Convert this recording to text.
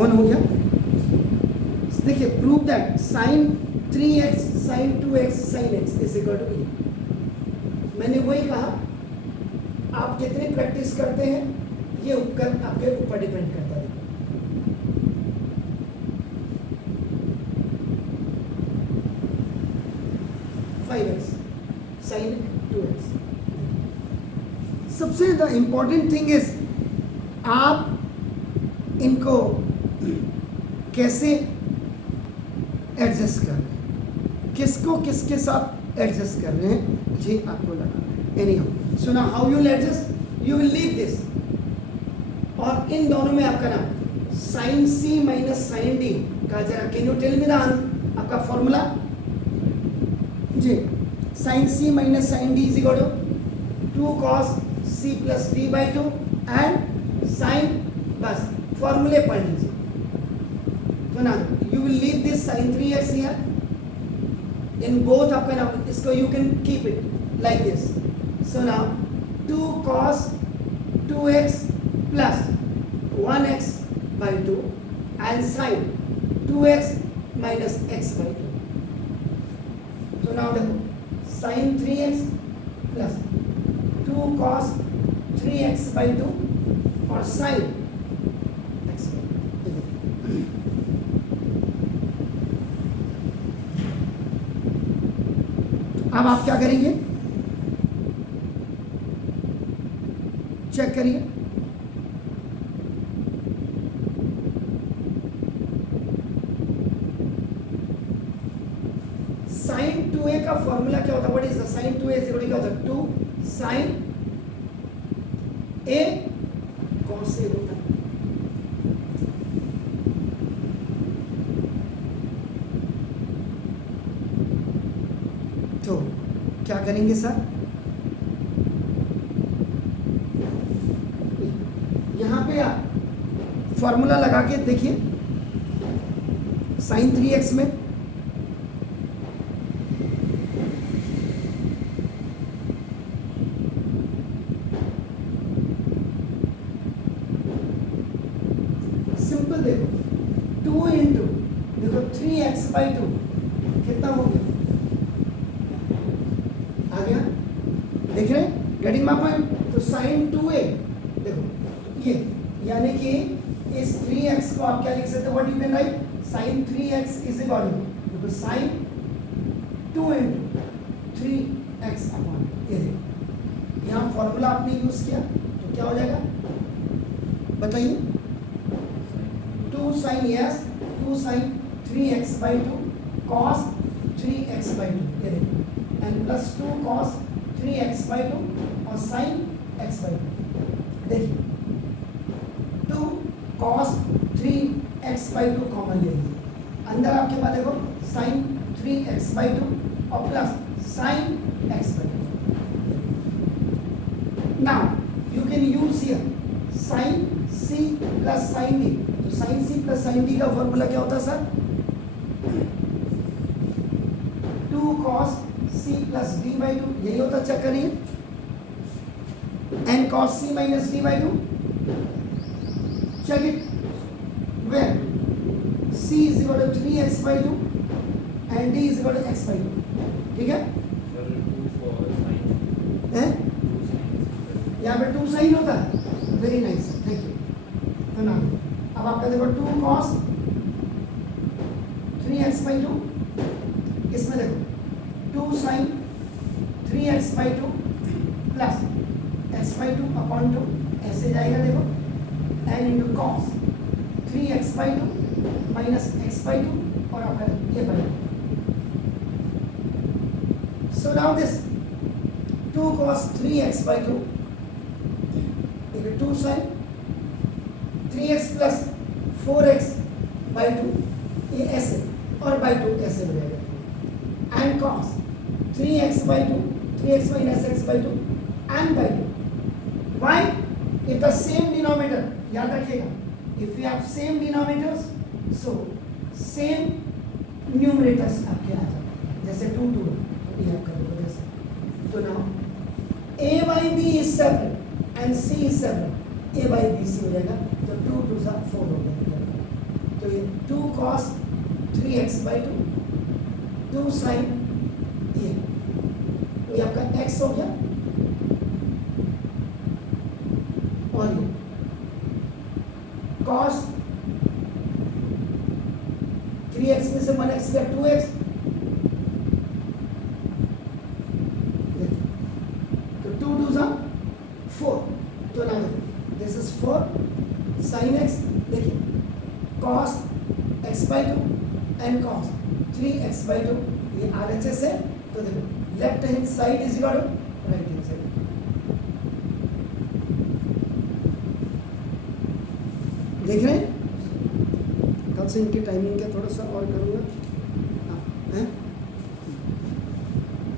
On हो गया. देखिए prove that sine 3x sine 2x sine x is equal to a. मैंने वही कहा, आप कितनी प्रैक्टिस करते हैं ये उपकरण आपके ऊपर डिपेंड करता है. 5x sign 2x. सबसे द इम्पॉर्टेंट थिंग इज आप इनको कैसे एडजस्ट कर रहे हैं, किसको किसके साथ एडजस्ट कर रहे हैं, ये आपको लगाना है. Anyhow, so now how you will adjust, you will leave this, और इन दोनों में आपका नाम sine c minus sine d का जरा can you tell me the आपका फॉर्मूला जी. Sine c minus sine d is equal to 2 cos c plus d by 2 and sine, बस फॉर्मूले पढ़ लीजिए. तो ना you will leave this sine 3x here in both आपका नाम, इसको you can keep it like this. So now 2 cos 2x plus 1x by 2 and sin 2x minus x by 2. So now देखो sin 3x plus 2 cos 3x by 2 और sin x by 2. अब आप क्या करेंगे, check करिए. Sign 2a का formula क्या होता है, what is the sine 2a is equal to क्या होता है, 2 साइन a cos a होता है. तो क्या करेंगे सर, यहां पे आप फॉर्मूला लगा के देखिए. साइन 3x में सिंपल देखो 2 इंटू देखो 3x बाई 2 कितना हो गया, आ गया, देख रहे हैं, गेटिंग माय पॉइंट. तो साइन 2a देखो ये, यानी कि इस 3x को आप क्या लिख सकते हो, what you can write, sine 3x is equal to देखो साइन 2 इंटू 3x अपॉन ये देखो, यहाँ फॉर्मूला आपने यूज किया तो क्या हो जाएगा बताइए. 2 sin yes 2 sin 3x by 2 cos 3x by 2 ये देखो, and plus 2 cos 3x by 2 और sin x by 2. देखिए 2 cos 3x by 2 कॉमन ले लीजिए, अंदर आपके पास देखो sin 3x by 2 और plus sin x by 2. Now you can use here sin c plus sin d. Sine C plus sine D का formula क्या होता है sir, 2 cos c plus d by 2 यही होता, चेक करिए. And cos c minus d by 2, check it, where c is equal to 3x by 2 and d is equal to x by 2. ठीक है, यहाँ पे 2 साइन होता है, वेरी नाइस, थैंक यू. तो ना अब आपका देखो 2 cos 3x by 2, इसमें देखो 2 sin 3x by 2 plus x by 2 upon 2 ऐसे जाएगा देखो, N into cos 3x by 2 minus x by 2 और आपका ये by 2. So now this 2 cos 3x by 2 2 sin 3x plus 4x by 2 ये ऐसे और by 2 ऐसे हो जाएगा, and cos 3x by 2 3x minus x by 2 and by 2. Why? If the same denominator, याद रखिएगा, if we have same denominators so same numerators आपके आ जाते हैं, जैसे 2 2 ये आपका देखो जैसे. तो now a by b is separate and c is separate, a by b c हो जाएगा, तो 2 2 4 हो जाएगा. तो ये 2 cos 3x/2 2 sin ये, तो ये आपका x हो गया, और ये cos 3x में से 1x गया 2x, तो 2 2 4, तो ना दिस इज 4 sin x, देखिए cos x/2 and cos 3x/2 ये RHS है, तो देखो left hand side is equal to right hand side. देख रहे हैं, कल से इनकी टाइमिंग का थोड़ा सा और करूँगा, हाँ हैं।